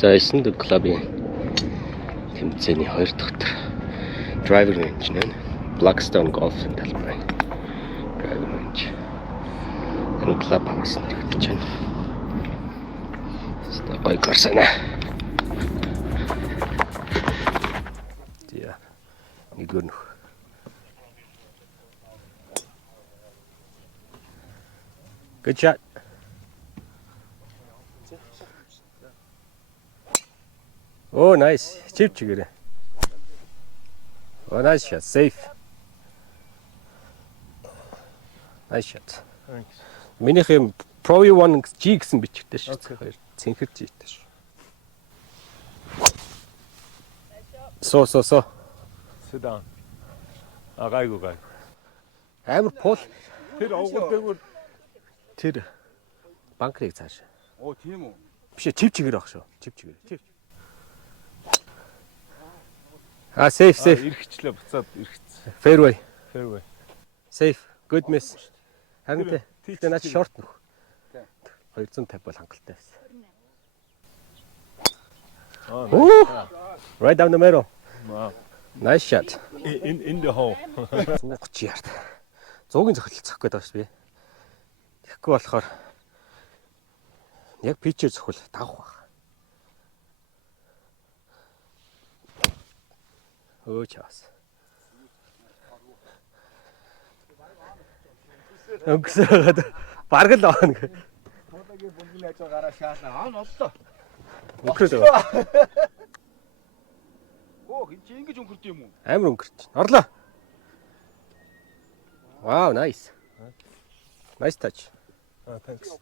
За Эсэнд клубын тэмцээний 2 дахь өдөр driving range нэ Blackstone Golf-ын талбай. Driving range. Энэ клуб хамсан гэж байна. Хэвээ гоё гарсана. Тиа. Нэгөр нөх. Good shot. Oh, nice. Chip чигээрээ. Oh, nice shot. Safe. Nice shot. Thanks. Минийх юм Pro U1 G гэсэн бичгтэй шүү дээ. Цэнхэр G-тэй шүү. So. Sit down. Гайгүй. Амар пул. Тэр овгордэггүй. Тэр банкрыг цааш. Оо, тийм үү? Биш чив чигээр ах шүү. Чив чигээр. Safe. Ирхчлээ буцаад ирхсэн. Fairway. Safe. Good miss. Харин тэ наач short нөх. 250 бол хангалттай байсан. Right down the middle. Wow. Nice shot. In the hole. 130 ярд. 100-ын зохицолцох гээд байгаа шүү би. Тэгэхгүй болохоор яг питчээр зөвхөл тавах баг. Өө чаас. Өнгөсөд бараг л аана гэ. Хоолойгийн бүлгэл яаж гараа шаална. Оллоо. Өнгөрөөд байгаа. Оо, чи ингэж өнгөрд юм уу? Амар өнгөрч. Орлоо. Wow, nice. Nice touch. Thanks.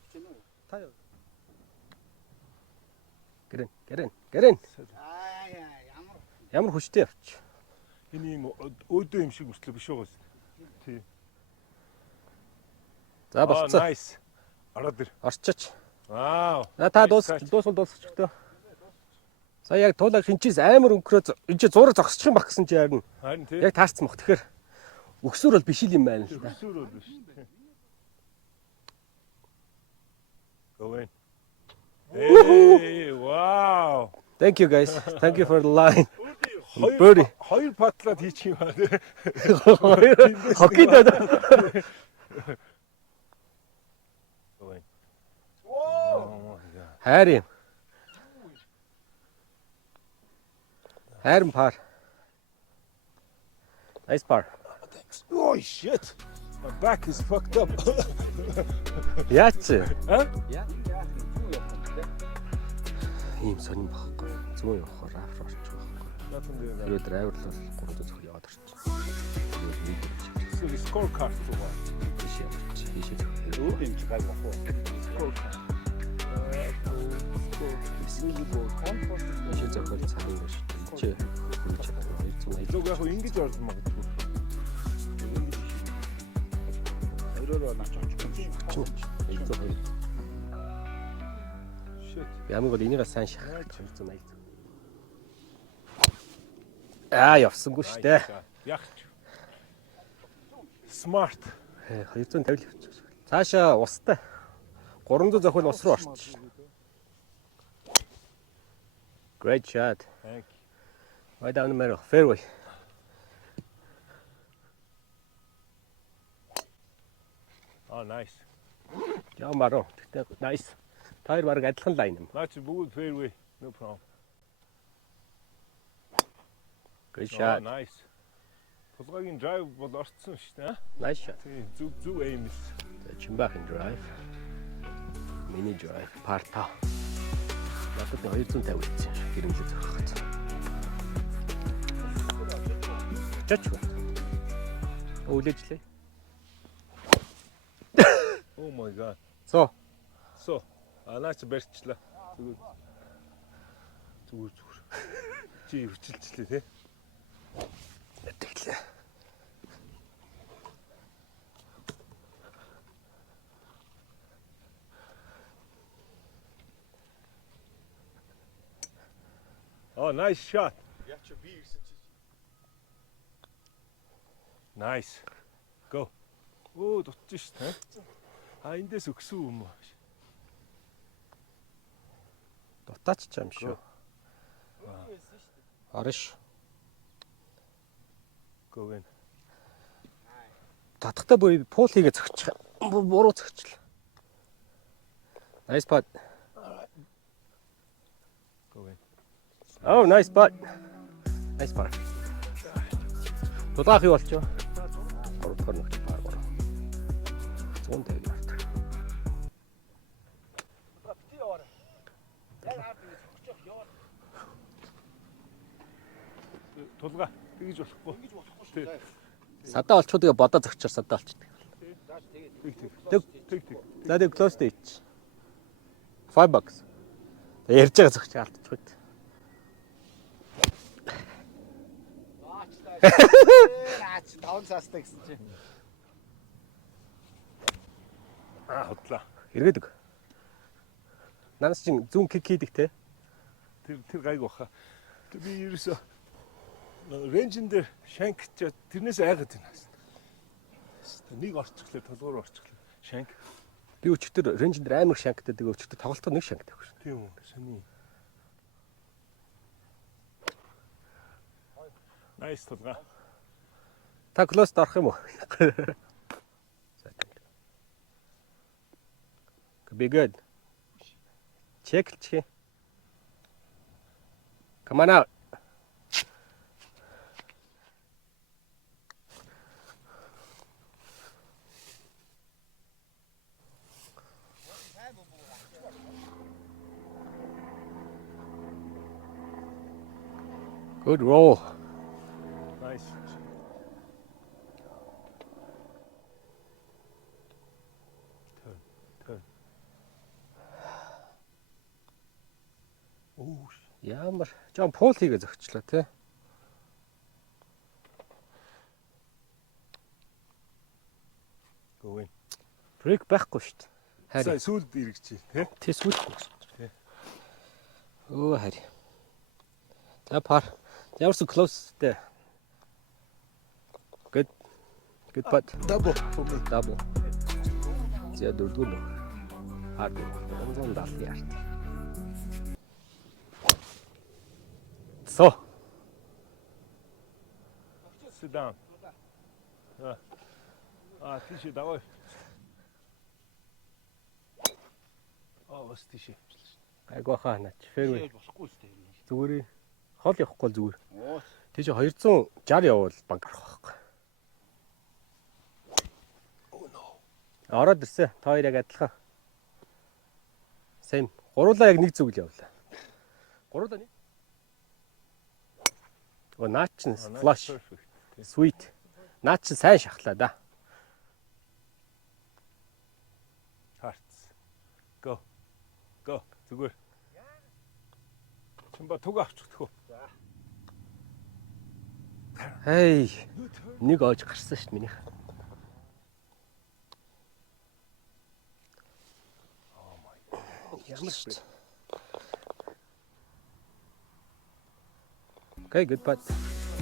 Гэрэн. Ямар Ямар хүчтэй явч. Энэ юм өөдөө юм шиг мөртлөө биш байгаас. Тий. За болцоо. Nice. Ороод ир. Орчооч. Вау. Та дуусчихтөө. Сая яг туулаа хинчээс амар өнгөрөө энэ чи зураг зогсчих юм баг гэсэн чи харин. Харин тий. Яг таарцсан баг. Тэгэхээр өксөр бол биш юм байна л да. Өксөр бол биш. Go in. Hey, wow. Thank you guys. Thank you for the line. Хоёр патлаад хийчих юм аа. Хоккей даа. Go in. Оо. Хайр юм. Хайрын пар. Nice par. Oh shit. My back is fucked up. Яач? Huh? Ийм сонирн багхгүй. Зүүн явахаар рафр орчих байхгүй. Nothing there. Тэгээд драйвер л 300 зөв яваад орчих. So the scorecard for what? Биш яваач. Биш. Өөр юм чи гайвах уу? Scorecard. Биш зөвхөн цагаан биш. Чи хурж чадсан 280. Зөв яг ингэж орж магадгүй. Өөрөөр наач очих. Shit. Ямаг бол энийгээ сайн шахах 280. Явсангүй шүү дээ. Ягч. Smart. 250 л явчих. Цаашаа устай. 300 зохиол ус руу орчих. Great shot. Thank you. Right down the middle. Fairway. Oh, nice. Ямаруу. Тэгтээ nice. Таяр баг адилхан лайн юм. Наач бүгд fairway. No problem. Good Oh, shot. nice. Тулгаагийн drive бол орцсон шүү дээ. Nice shot. Тийм, зүг aim is. Чимбаахын drive. Mini drive. Парта. Надад 250 үлдсэн. Гэрэмлээ зөрөх. Чач. Үлээжлээ. Oh my god. So. Наач барьчлаа. Зүгээр. Чи хөвчилчлээ тий. Тэглээ. Oh, nice shot. Nice. Go. Оо, дутчих шүү дээ. Эндээс өгсөн юм уу? Дутаач юм шүү. Ариш. Go in. Татахтаа бүр пул хийгээ зөгчих. Буруу зөгчлээ. Nice putt. Go in. Oh, nice putt. Nice putt. Тулгаах юу болчихоо? 3 дахь нөхч пар 3. 100 таг яваад. Бити яваа. Яг ард нь цогцох яваа. Тулгаа тэгж болохгүй. Ингэж болохгүй шүү. Садаа олчихоо тэгээ бодоо зөгчөр садаа олчихдаг. Зааш тэгээд Тэг. За тэг close to each. $5. Ярьж байгаа зөгч алдчихгүй. Наач 5 састай гэсэн чи. Хотлаа. Эргээдэг. Нанас чин зүүн кик хийдэг те. Тэр гайг баха. Би ерөөсө ренжин дээр шанк ч тэрнээс айгаад байна. Нэг орчихлоо, толгоор орчихлоо. Шанк. Би өчтөр ренжин дээр амар шанктай тэгээ өчтөр тоглолтоо нэг шанктай өгсөн. Тийм үү. Сони. Nice тулгаа. Та close орох юм уу? Be good. Check. Come on out. Good roll. Nice. Turn. Оо. Ямар жоо пул хийгээ зөгчлөө те. Go in. Брейк байхгүй шүү дээ. Хари. Сүүлд ирэгч тий. Тэ сүйт. Тий. Оо хари. За пар. Ямарс close те. Good. Good putt. Double for me. Double. За дөрөвдүгээр. Хаад. 170 ярд. So. Sit down. Тийш давай. Бас тийш. Айгуу хаанач. Фэрвэй. болохгүй шүү дээ. Зүгээр. Хол явахгүй зүгээр. Оо. Тэ чи 260 явал банк гарах байхгүй. Oh no. Ороод ирсэн. Та хоёр яг адилхан. Same. Гуруулаа яг нэг зүгэл явлаа. Гуруулаа нэг. Оо наач нь flush. Sweet. Наач нь сайн шахлаа да. Hearts. Go. Зүгээр. Чимба туг авчихдаггүй. Хей. Нэг оож гарсан шүү минийх. Ямар шүү. Okay, good putt.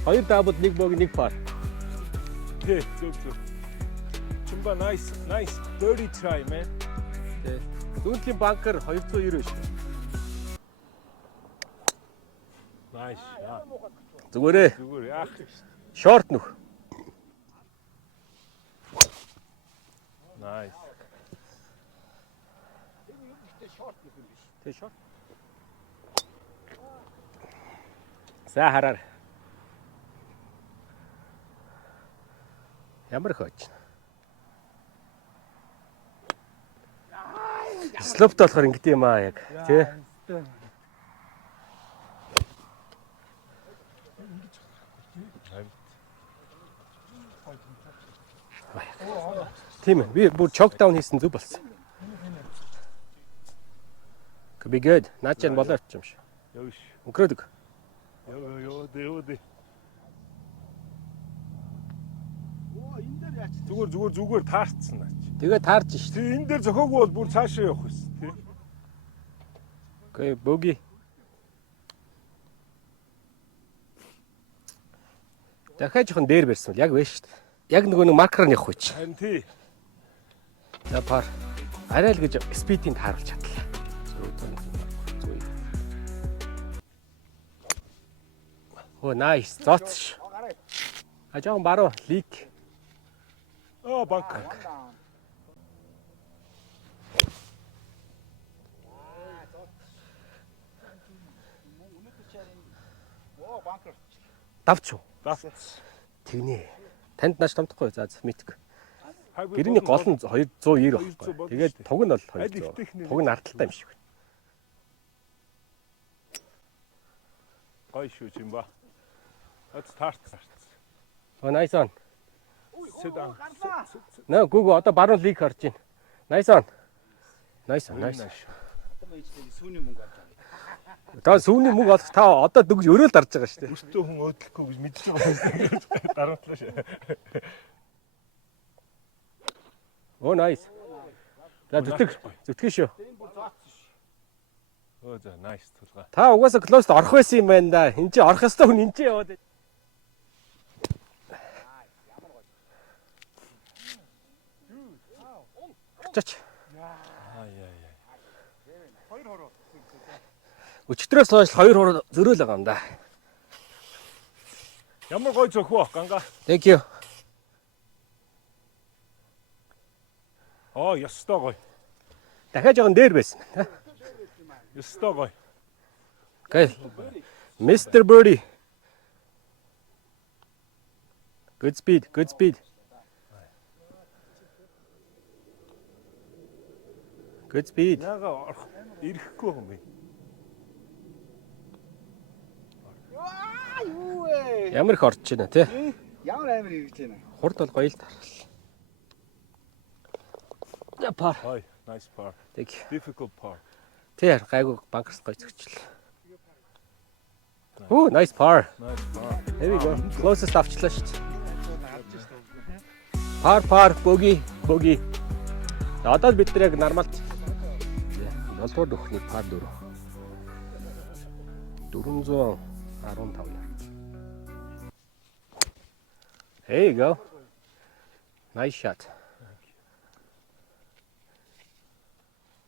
Хоёр даабууд нэг бог нэг пар. Тий, зүг. Чимба nice. Dirty try, man. Тэ. Дүүнтлийн банкер 290 шүү. Nice. Зүгээрээ. Зүгээр яах. Short нүх. Nice. Тэ short. За хараар. Ямар хөөч. Слопт болохоор ингэт юм аа яг тий. Тийм ээ. Би бүр чок даун хийсэн зүг болсон. Could be good. Наач нь болоо ч юм шиг. Явш. Өнгөрөөдөг. Ёо. Оо энэ дээр яач. Зүгээр таарцсан наач. Тэгээ таарч шүү. Тий энэ дээр зохиогүй бол бүр цаашаа явах байсан тий. Okay, bogey. Дахиад жоохон дээр барьсан бол яг вэ шүү дээ. Яг нөгөө нэг маркераар явах хүч. Харин тий. За пар. Арай л гэж спидийг тааруулж чадлаа. Оо nice. Зооц. А жоохон баруун лик. Оо банк. Оо банкер. Давч уу? Дац. Тэгнэ. Танд нааш томдохгүй. За мэдгүй. Гэрний гол нь 290 байхгүй. Тэгээд туг нь бол 200. Туг нь ардталтай юм шиг байна. Гой шүү юм ба. Let's start. Oh nice one. Sit down. Нөө гүг одоо баруун лиг харж байна. Nice one. Nice one. Nice. Одоо ээжтэй сүүний мөнгө авч байгаа. Та сүүний мөнгө олох та одоо дөгж өрөөл дарж байгаа шүү дээ. Өстөө хүн өөдлөхгүй гэж мэдчихэж байгаа. Дарамтлаа шээ. Oh nice. За зүтгэн шүү. Энэ бүр зооцсон ш. Оо за nice тулгаа. Та угаасаа close орох байсан юм байна да. Энд чи орох ёстой хүн энд чи яваад байна. Чач. Хоёр хороо. Өчтөрөөс хойш 2 хуруу зөрөөл байгаа юм да. Ямар гой зөхөө ганга. Thank you. Оо ёстой гой. Дахиад жоохон дээр байсан. Ёстой гой. Okay. Mr. Birdie. Good speed, good speed. Good speed. Яга ирэхгүй юм бэ? Аа юу вэ? Ямар их орж байна те. Ямар амир ирж байна. Хурд бол гоё л таарал. За пар. Ой, nice par. Thank you. Difficult par. Тэр гайгүй банкерс гоё зөгчлээ. Оо, nice par. Nice par. There we go. Closest авчлаа шүү дээ. Par, bogey. Одоо бид нар яг нормал 7 дугаар дөхний par 4. 415 ярд. There you go. Nice shot.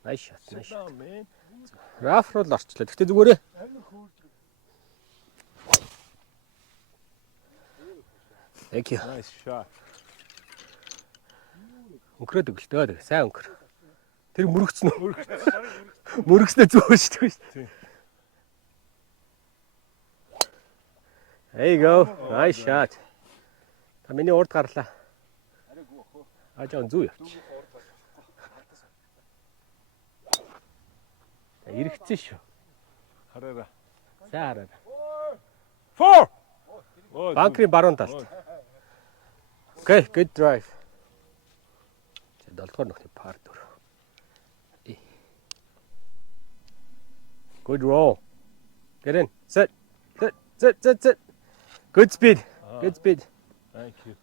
Nice shot. Man. Rough руу л орчлоо. Гэхдээ зүгээрээ. Thank you. Nice shot. Өнгөрөөд өглөө. Сайн өнгөр. Тэр мөрөгцөн үү? Мөрөгснөө зөөхөн шүү дээ. There you go. Nice shot. Та миний урд гарлаа. Ажаан зүү явчих. Ирэхцэн шүү. Хараараа. За хараа. 4. Банкрын баруун талд. Okay, good drive. 7 дугаар нөхний par 4. Good roll. Get in. Sit. Good speed. Good speed. Thank you.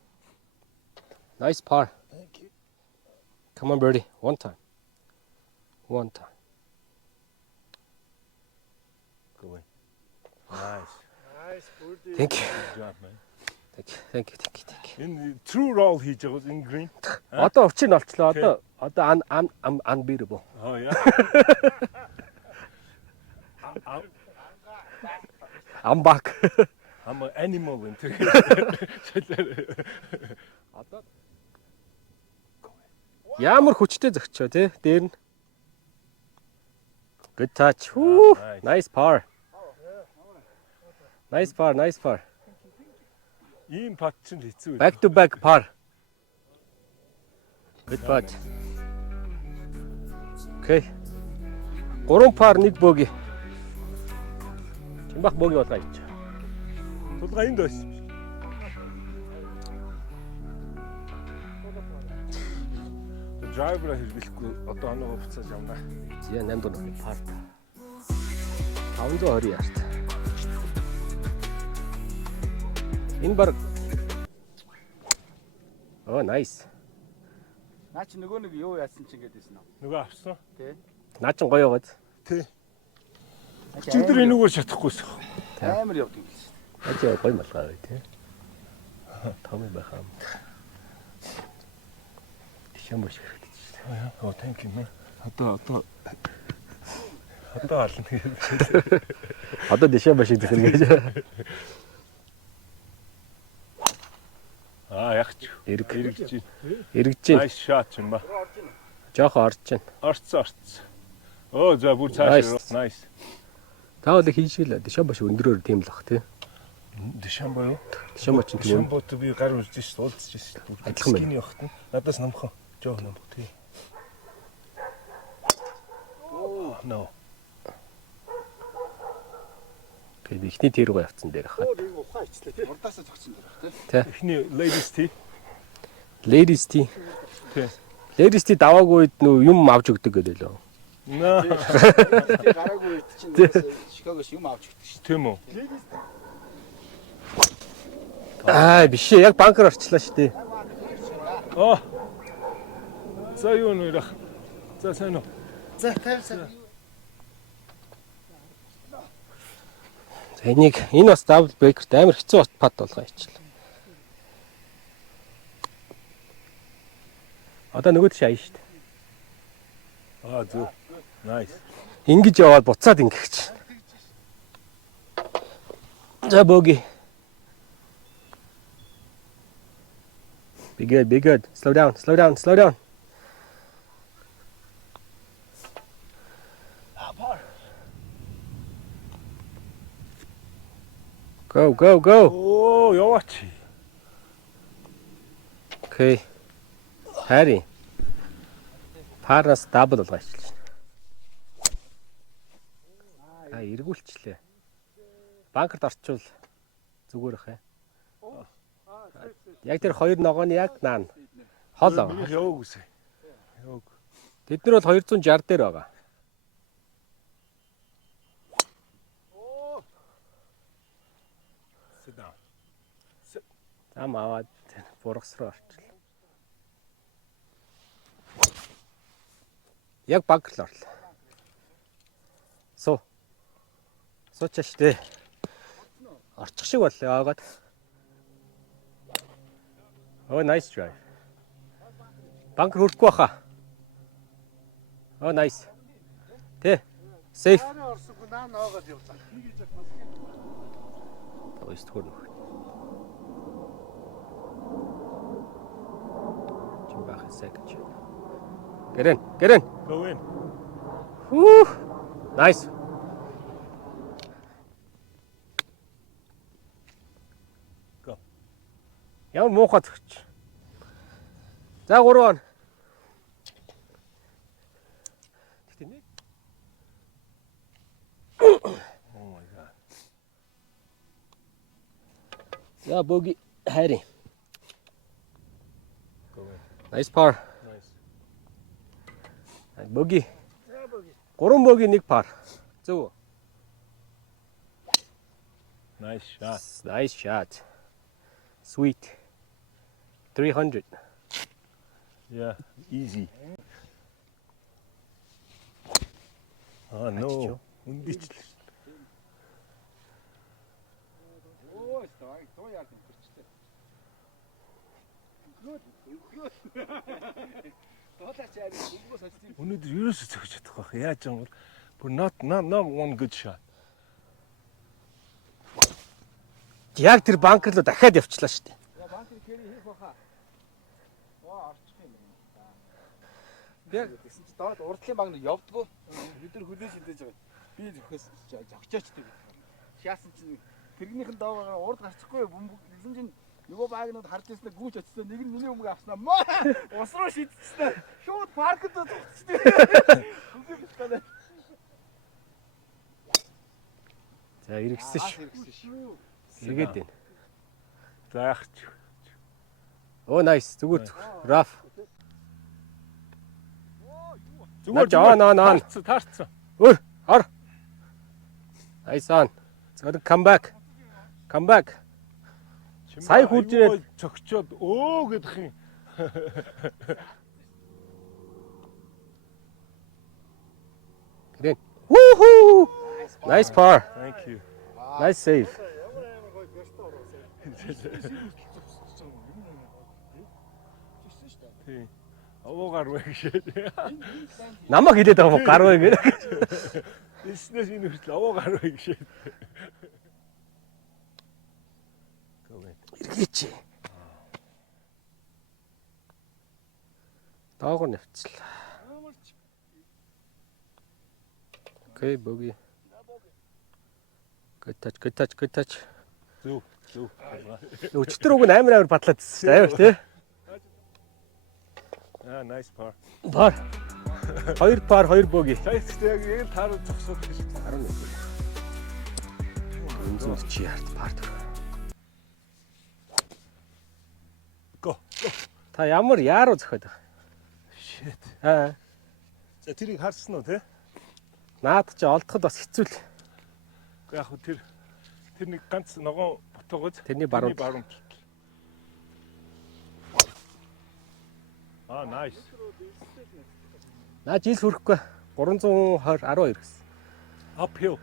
Nice par. Thank you. Come on, birdie. One time. Go away. Nice. Nice birdie. Thank you. Good job, man. Thank you. Энэ true roll хийж байгаа энэ green. Одоо өвчин олчлоо. Одоо unbeatable. Oh yeah. I'm back. I'm an animal in тэр. Одоо ямар хүчтэй зөгчөө тий дээр нь. Good touch. Woo. Nice par. Ийм пат чинь хэцүү. Back to back par. Good putt. Okay. 3 par 1 bogey. Чимбах богey болгоо ич. Тулгаа энд байсан. Driver хэрэглэхгүй одоо оноо уцааж явна. Зя 8 дугаар par. 520 ярд. Энэ баг. Oh nice. Наа чи нөгөө нэг юу яасан чи ингэж байсан уу? Нөгөө авсан. Тэ. Наа чин гоё яваад. Тий. Чин дээр энүүгээр шатахгүйсэн. Амар явдаг юм шиг. Ажаа гоё малгай бай тий. Томь байхаа. Тишэм бош хэрэгтэй шүү дээ. Oh thank you man. Одоо ална. Одоо тишэм бош гэдэг хэрэг. Ягч. Эрэг. Эргэж байна. Эргэж байна. Nice shot юм ба. Жоох орж байна. Орцсон. Оо за бүр цааш. Nice. Таавал хийшгүй л дэшээ баш өндөрөөр тийм л бах тий. Дишамбо юу? Дишээ чинь тийм. Дишамбот би гар үрж шít уулзж шít. Адилхан байна. Скины явахт нь надаас намхан. Жоох намх тий. Оо no. Тэгээд ихний тэр рүү явцсан дээр хаа. нэг ухаан ичлээ тий. Урдаасаа зогссон дээр тий. Тий. Эхний ladies tea. Ladies tea. Тий. Ladies tea даваагүй үед нөө юм авч өгдөг гэдэг лөө. Наа. Тий гараагүй үед чинь Чикагоос юм авч өгдөг шүү. Тийм үү? Аа биш ээ яг банкер орчлаа шүү дээ. Оо. За юу нэрх. За сайн уу. За тавьсан. Энийг энэ бас дабл брейкерт амар хэцүү пад болгоо ичлээ. Одоо нөгөө тийш аяа шүү дээ. Аа зү. Nice. Ингэж яваад буцаад ингэхч. За боги. Be good, be good. Slow down, slow down, slow down. Go, go, go. Оо яваач. Okay. Харин. Парас дабл болгоо ичлээ. Эргүүлчлээ. Банкерт орчвол зүгээр ах. Яг тэр хоёр ногооны яг наана. Хол аа. Миний яваг үсэ. Яваг. Тэд нар бол 260 дээр байгаа. Sit down. Зам аваад бургас руу орчлоо. Яг банкер л орлоо. Сууч штэ. Орчих шиг боллоо яагаад. Oh nice drive. Банкер хүрхгүй баха. Oh nice. Тэ. Safe. Орсонгүй наа наагаад явлаа. Хийгээж авах. Тавьст хөрөх. Чимбах second. Get in. Get in. Go in. Woo. Nice. Go. Ямар муухай төгч. За 3 он. Тэгтээ нэг. Oh my god. За боги хайрын. Go in. Nice par. Nice. Боги. 3 боги 1 par. Зөв. Nice shot. Nice shot. Sweet. 300. Yeah, easy. Ah Ачиж. no. Үндичлээ. Оо стой. Тоо яа гэрчтэй. Тоолаач яа үгөө сочтив. Өнөөдөр ерөөсөө цогж чадахгүй байх. Яаж юм бол бүр not one good shot. Яг тэр банкер руу дахиад явчлаа шүү дээ. Я банкны кэри хийх баха. Оо орчих юм байна. Яг тэгсэн чи доод урдлын баг нь явдггүй. Бид нар хүлээж хилдэж байгаа. Би зөвхөөс зогчооч тийм. Шаасан чи тэрнийхэн доогоо урд гарчихгүй бөмбөг гэсэн чинь нөгөө багнууд харж ирснээр гүйж очсон. Нэг нь миний өмгөө авснаа. Ус руу шидчихсэн. Шууд паркт зогсчихсон. за эргэсэн шүү. Эргээд байна. За яах ч. Оо nice. Зүгээр rough. Зүгээр наа. Таарцсан. Ой, ор. Nice on. It's got to come back. Come back. Сая хурж ирээд цогчоод өө гэдэх юм. Гэрэн. Woohoo! Nice par. Thank you. Nice save. Тий. Аваагаар вэ гэж. Намайг хилээд байгаа юм гарвэ гэр. Бизнес энэ хүртэл аваагаар вэ гэж. Эргээч. Доогор навцлаа. Окей, bogey. Good touch. Зөв. Өчтөр уг нь амар батлаад байна тий. Nice par. Par. 2 par 2 bogey. Цайцтай яг л тааруу зогсоод гэж. 11. 440 ярд par. Go. Та ямар яаруу зөхөд байгаа. Shit. Аа. За тэрийг харсан уу те? Наад чи олдоход бас хэцүү л. Гэхдээ яг тэр нэг ганц ногоон ботгоц. Тэрний баруун. Nice. Наа жил хүрэхгүй. 312 гэсэн. Uphill.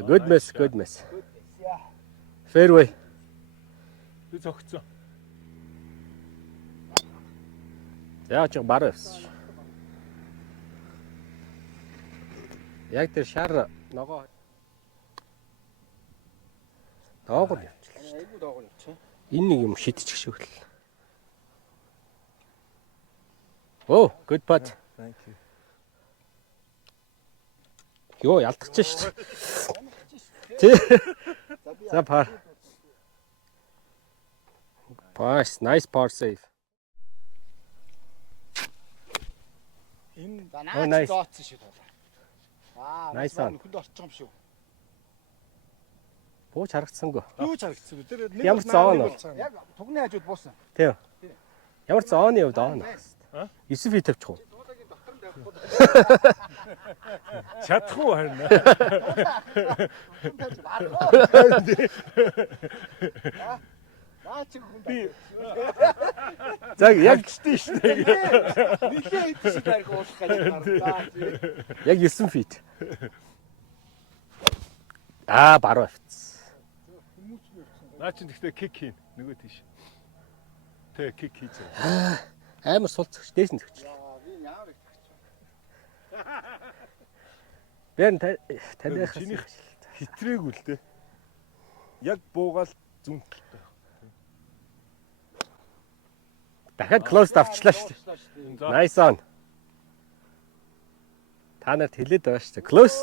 Good miss. Fairway. Би зогцсон. Яач бараа явсан. Яг тэр шар ногоо доогор явчихлаа. Айгуу доогор явчих. Энэ нэг юм шидчих шиг л. Oh, good putt. Thank you. Йоо, ялдчихж шүү дээ. За пар. Nice par save. Энэ Oh, nice. дооцсон шүү дээ. Nice one. Хүнд орчих юм шүү. Бууж харагдсангүй. Юу ч харагдсан. Тэр Ямар зоон вэ? яг тугны хажууд буусан. Тийм. Ямар зооны хувьд оон. 9 фит тавьчих уу? Дуудагийн дотор нь тавихгүй. Чадахгүй харин. Наа чи хүн Би За яг штий шүү дээ. нэлээ идэж байг уулах гэж. яг 9 фит. Баруун авцсан. Наа чи гэхдээ кик хийн. Нөгөө тийш. Тэ кик хийж. Амар сул зөгч дээш нь зөгч. Би яавар их Бэн таних чинийх хитрээгүй л дээ. Яг буугаал зүнх талтай. дахиад close авчлаа шүү дээ. Nice on. Та нарт хэлээд байгаа шүү дээ. Close.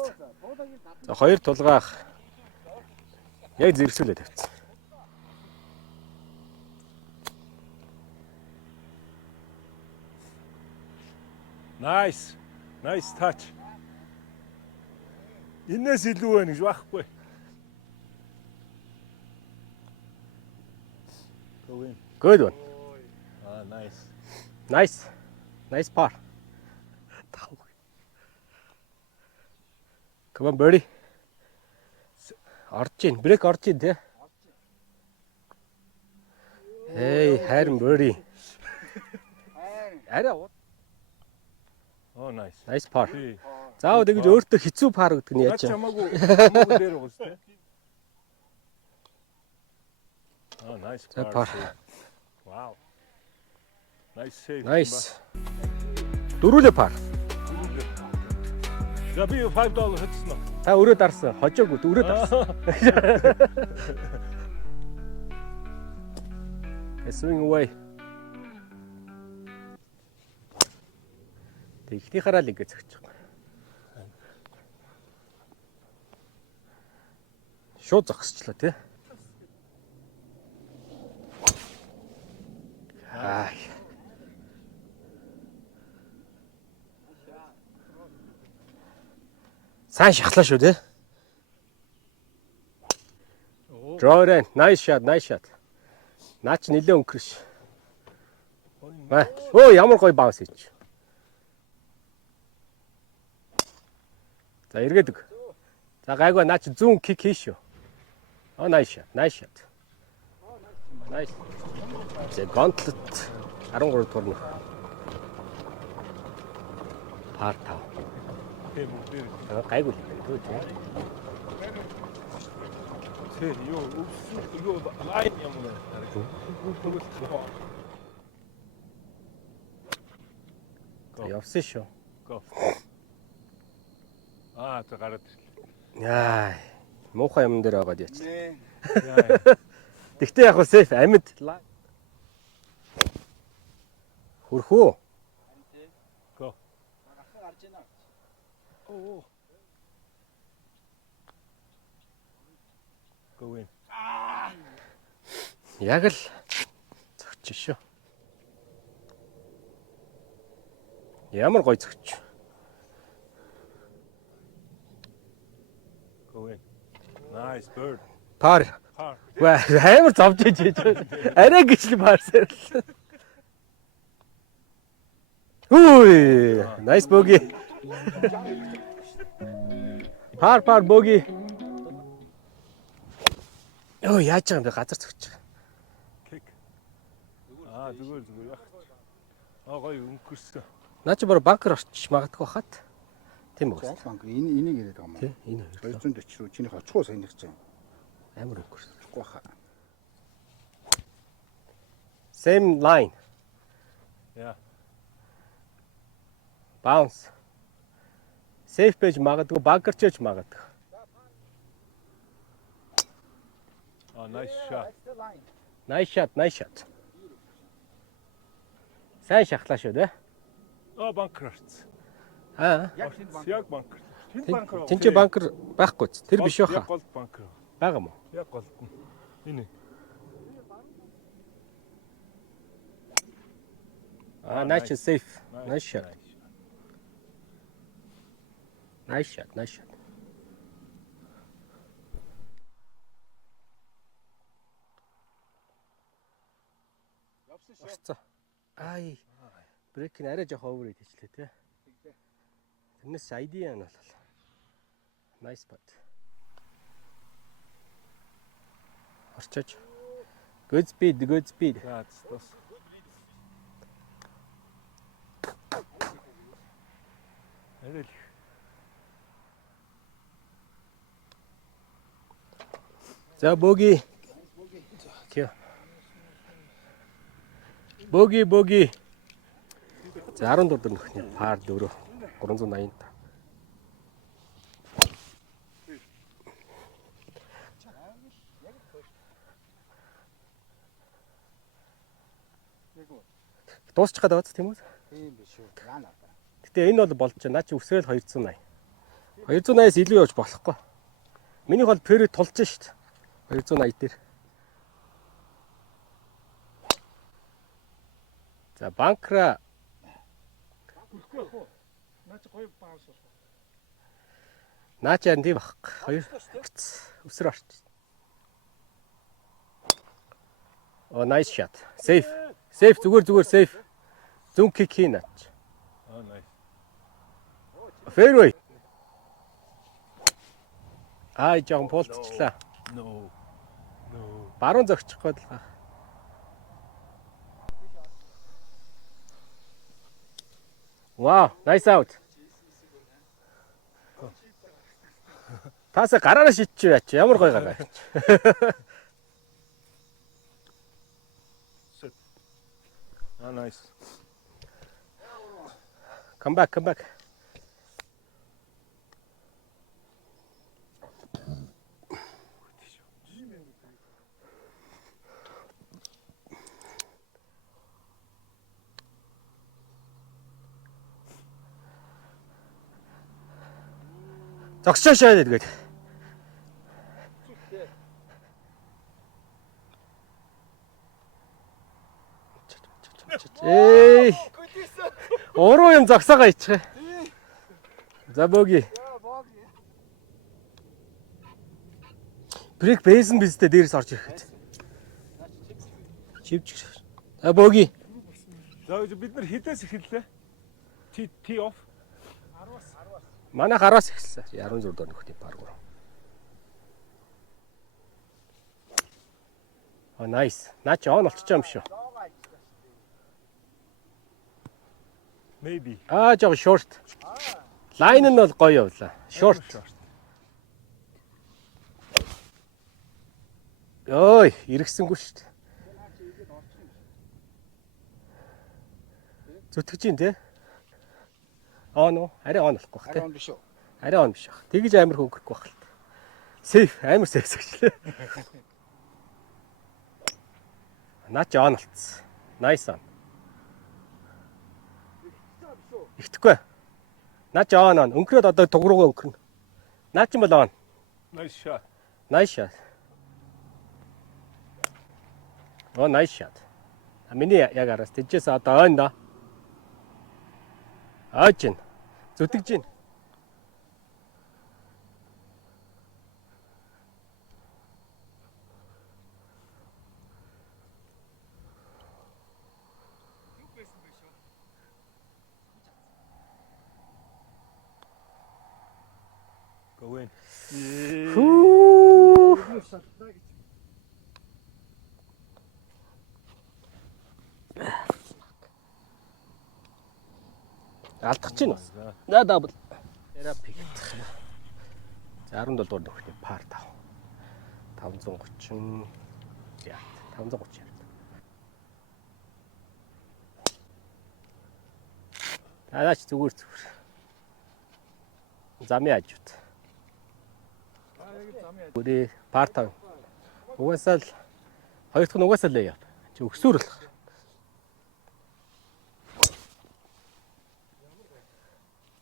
За хоёр тулгаах. Яг зэрэгсүүлээд тавьчихсан. Nice touch. Инээс илүү байна гэж байхгүй. Go in. Good one. Nice. Nice par. Come on birdie. Орж ийн, брейк орж ийн тий. Hey, харин birdie. Арай Oh nice. nice par. Заавал тэгж өөртөө хэцүү par гэдэг нь яаж юм? Хамаагүй дээр байгаа шүү дээ. Oh nice par. Wow. Nice save. Nice. Дөрүлээ par. За би $5 хэвсэн нь. Та өрөө дарсан, хожоогүй өрөө дарсан. Swing away. Тэг ихний хараа л ингэ зөгч байгаа. Шууд зогсчлаа тий. Сайн шахлаа шүү тий. Draw it in. Nice shot. Наач нилээ өнгөрш. Оо ямар гоё баунс хийж. За эргээдэг. За гайгүй наач зүүн кик хийш шүү. Oh nice shot. Nice. За гонтлот 13 дугаар нь. Par 5. Гайгүй л байна тий. Тэ юу лайн юм уу? Явсан шүү. Go. Тэ гараад ирлээ. Яа. Муухай юм дээр байгаад яач. Нэ. Тэгтээ яг хөө сейф амьд. Хүрх үү? Go. Ахаа гарч байна. Oo. Go in. Яг л зөгч шүү. Ямар гоё зөгч. Go in. Nice bird. Пар. Par. Амар зовж иж. Арай гिचл парсэр. Үгүй. Nice bogey. Пар bogey. Оо яаж байгаа юм бэ? Газар зөгч. Kick. Зүгээр яг. Гоё өнгөрсөн. Наа чи баруун банкер орчих магадгүй хат. Тийм үү? Банк энийг яриад байгаа юм Тий, энэ хоёр. 240 руу чинийх очихгүй саяных чинь. Амар өнгөрсөн. Очихгүй хаа. Same line. Yeah. Bounce. Safe page магадгүй банкер ч гэж магадгүй. Oh, nice shot. Nice shot. Сайн шахлаа шүү дээ. Oh, bunker. Аа. Яг bunker. Тин чи банкер байхгүй ч тэр биш Яг баха. гол bunker. Бага мó. Яг гол. Энэ. Nice safe. Nice shot. Орцоо. Ай. Брейк нь арай жоох over хийчлээ те. Тэрнээс ID нь бол. Nice spot. Орчооч. Good speed. That's. Арай л. За bogey. Окей. Bogey. За 14 дэх нөхний пар 4 380 та. Дуусчих гээд байгааз тийм үү? Тийм биш үү. Яана. Гэтэ энэ бол болж байна. Наа чи үсрээл 280. 280-аас илүү явж болохгүй. Минийх бол перед тулж шít. 280 дээр. За банкра Наач гоё баанс. наа чи энэ баг. Хоёр үсрэ орч. Oh, nice shot. Safe зүгээр safe. Зүүн кик хийнаач. Oh, nice. Fairway. Ай жоохон пултчлаа. No. Баруун зөгчих гээд л. Wow, nice out. Тасаа гараараа шидчих яач. Ямар гоё гараа. Oh, nice. Come back. Зогсоо шаад тэгээд. Эй. Уруу юм зогсоогоо ичгээ. За богий. Брейк бейсэн бизтэй дээрээс орж ирэхэд. Чивч. А богий. За бид нар хідээс эхэллээ. T off. Манайх 10-аас эхэлсэн. 16 дор нөхний пар 3. Oh nice. Наа чи он болчихоо юм шүү. Maybe. Жоо short. Line нь бол гоё явлаа. Short. Ой, иргэсэнгүй шүү дээ. Зүтгэж ин тий. Нөө, арай он болохгүй бах тий. Арай он биш үү? Арай он биш бах. Тэгж амар хөнгөрөхгүй бах л. Safe, амар safe гэжлээ. Наа чи он болцсон. Nice on. Ихтэхгүй. Наа ч аа наа өнгөрөөд одоо туг руугаа өнгөрнө. Наа ч юм бол аа. Nice shot. Nice shot. Oh, nice shot. А миний яг араас тэжээс одоо ойн да. Ойж гин. Зүтгэж гин. Go in. Хүү. Алдах чинь бас. За дабл. Терапи гэх. За 17 дугаар нөхний пар 5. 530. За 530 ярд. Араач зүгээр. Замын ажууд. Бүрээ пар 5. Угаасаа л хоёр дахь нь угаасаа л яа. Чи өксөр болох.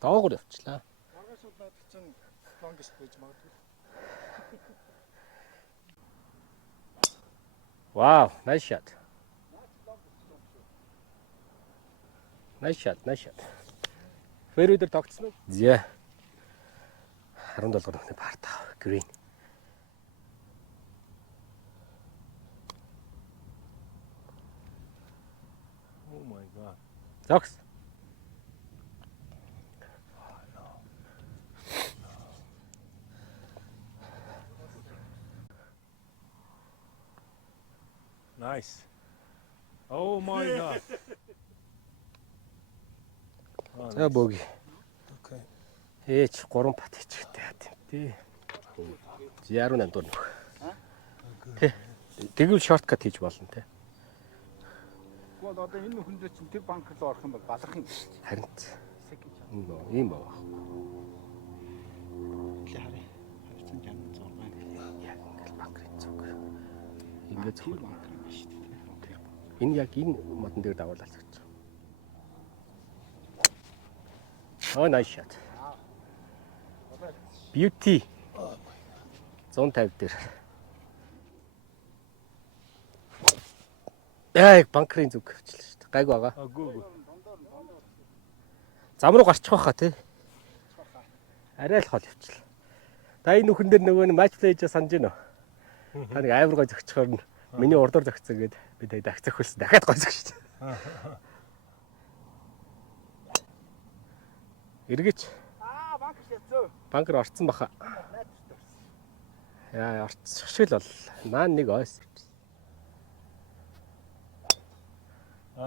Доогор явчлаа. Маргааш шууд надад чинь лонгест байж магадгүй. Wow, nice shot. Nice shot, nice shot. Фэрүү дээр тогтсон уу? Зэ. 17 дугаар нөхний пар 5. Green. Oh my god. Зогс. Nice. Oh my god. За бөөг. Okay. Ээч 3 пат хийчихтэй яа тийм тий. 18 дугаар нөх. Тий. Тэгвэл шорткат хийж болно тий. Тэгвэл одоо энэ нөхөндөө чинь тэр банк руу орох юм бол баларх юм шүү дээ. Харин ийм баа. Тэ харъя. 266. Яг ингээл банк руу зүг. Ингээд Тэр зөвхөн банк юм ба шүү дээ. энэ яг энэ модон дээр дагуулж гэж. Oh, nice shot. Beauty. 150 дээр. Яг банкрын зүг хвчлээ шүү дээ. Гайг байгаа. Агуу. Зам руу гарчих واخа тий. Арай л хол явчихлаа. Та энэ нөхөн дээр нөгөө нь матч плейж санаж байна уу? Та нэг амар гой зөгчхөр нь миний урдуур зөгцсөн гээд би тэг дахицах хөлсөн. Дахиад гой зөгч. Эргэж Банк шатцөө. банкр орцсон баха. Яа орцсох л бол наа нэг ойс.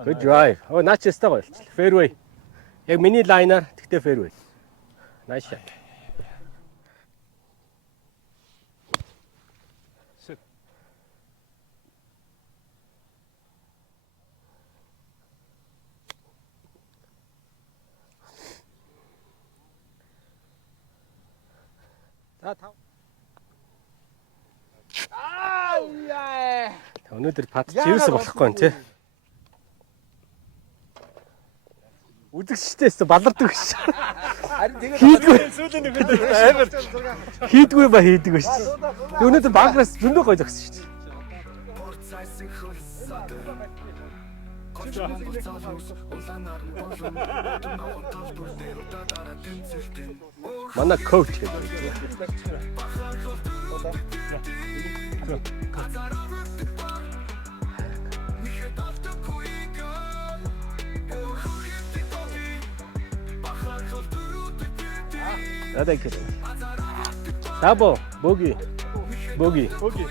Good drive. Oh, наач ястаа гоё болчихлоо. Fairway. Яг миний лайнаар тэгтээ fairway. Nice shot. Sit. За тав. Яа. Өнөөдөр пат чивээс болохгүй нэ тий. Үзэгчтэйс балардаг ш. Харин тэгээд Хийдгүй. Сүүлийн нөхөд амар. Хийдгүй ба хийдэг ш. Өнөөдөр банкраас зөндөө гоё зогссон ш. Манай коуч гэдэг. Надад ингэ. Дабо, боги. Боги. Окей.